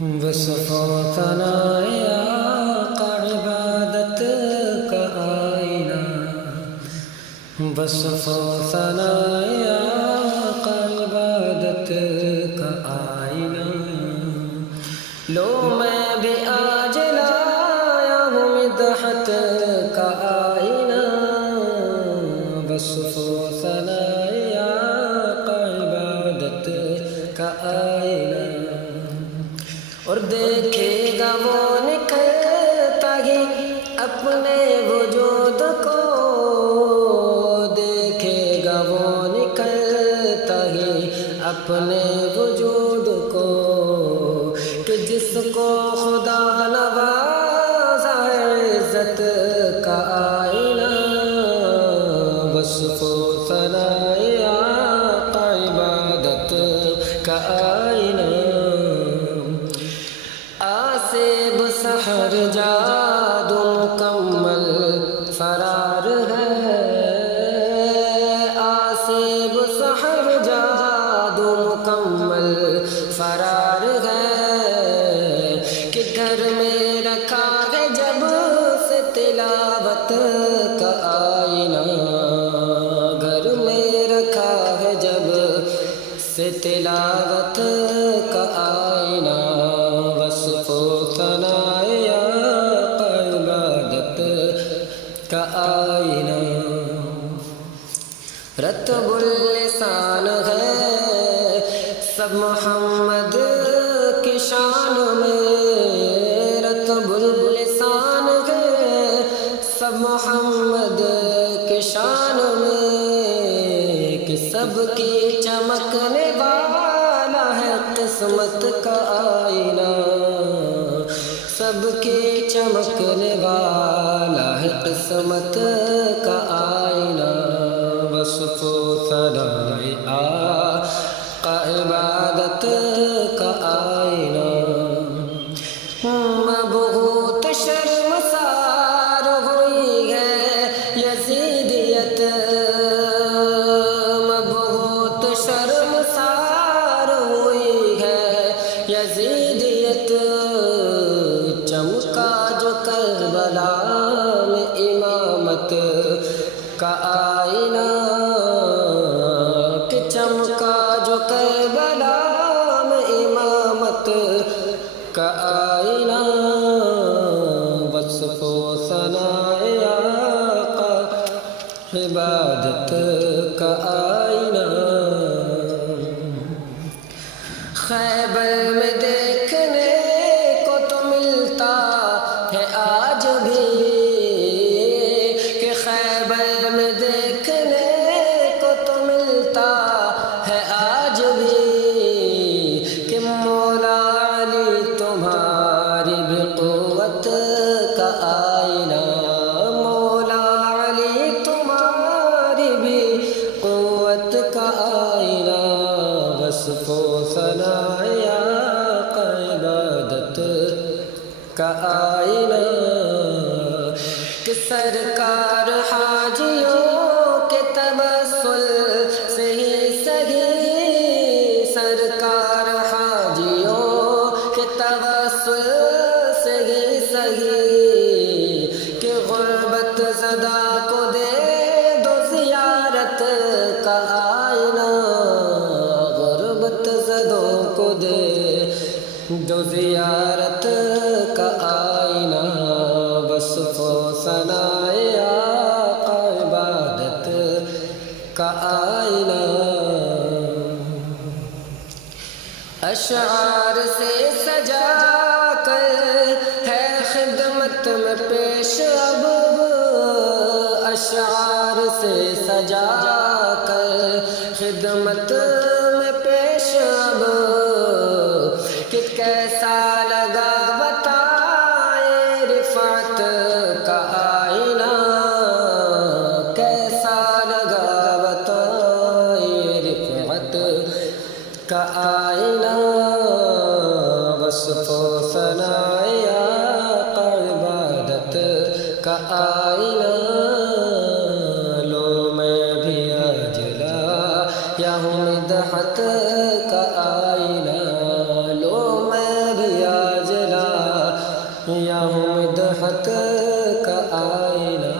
وصف و ثنائے آقا عبادت کا آئینہ، وصف و ثنائے آقا عبادت کا آئینہ، لو میں بھی آج لایا ہوں مدحت کا آئینہ، وصف و ثنائے آقا عبادت کا آئینہ، اور دیکھے گا وہ نکلتا ہی اپنے وجود کو، دیکھے گا وہ نکلتا ہی اپنے وجود کو، کہ جس کو خدا نوازا ہے عزت کا آئینہ، وصف و ثنائے آقا عبادت کا آئینہ، آسیب سحر جادو مکمل فرار ہے، آسیب سحر جادو مکمل فرار ہے، کہ گھر میں رکھا ہے جب سے تلاوت کا آئینہ، گھر میں رکھا ہے جب سے تلاوت کا آئینہ، وصف و ثنائے آقا عبادت کا آئینہ، رتب اللسان ہے سب محمد کی شان میں، رتب اللسان ہے سب محمد کی شان میں، کہ سب کی چمکنے والا ہے قسمت کا آئینہ، سب کی چمکنے والا ہے قسمت کا آئینہ، وصف و ثنائے آقا عبادت کا آئینہ، بہت شرمسار ہوئی ہے یزیدیت، بہت شرمسار ہوئی ہے یزیدیت، چمکا جو کربلا میں امامت کا آئینہ، کہ چمکا جو کربلا میں امامت کا آئینہ، وصف و ثنائے آقا عبادت کا آئینہ، خیبر میں دیکھنے کو تو ملتا ہے آج بھی، کہ خیبر میں دیکھنے کو تو ملتا ہے آج بھی، کہ مولا علی تمہاری بھی قوت کا آئینہ، مولا علی تمہاری بھی قوت کا آئینہ، وصف و ثنائے آقا عبادت کا آئینہ، کہ سرکار حاجیوں کے توسل سے ہی سہی، سرکار حاجیوں کے توسل سے ہی سہی، کہ غربت زدہ کو دے دو زیارت کا آئینہ، غربت زدوں کو دے دو زیارت کا آئینہ، وصف و ثنائے آقا عبادت کا آئینہ، اشعار سے سجا کر ہے خدمت میں پیش اب، اشعار سے سجا کر خدمت میں پیش اب، کہ کیسا لگا بتائے رفعت کا آئینہ، کیسا لگا بتائے رفعت کا آئینہ، وصف و ثنائے آقا عبادت کا آئینہ، لو میں بھی آج لایا ہوں مدحت کا آئینہ، لو میں بھی یا ہوں مدحت کا آئینہ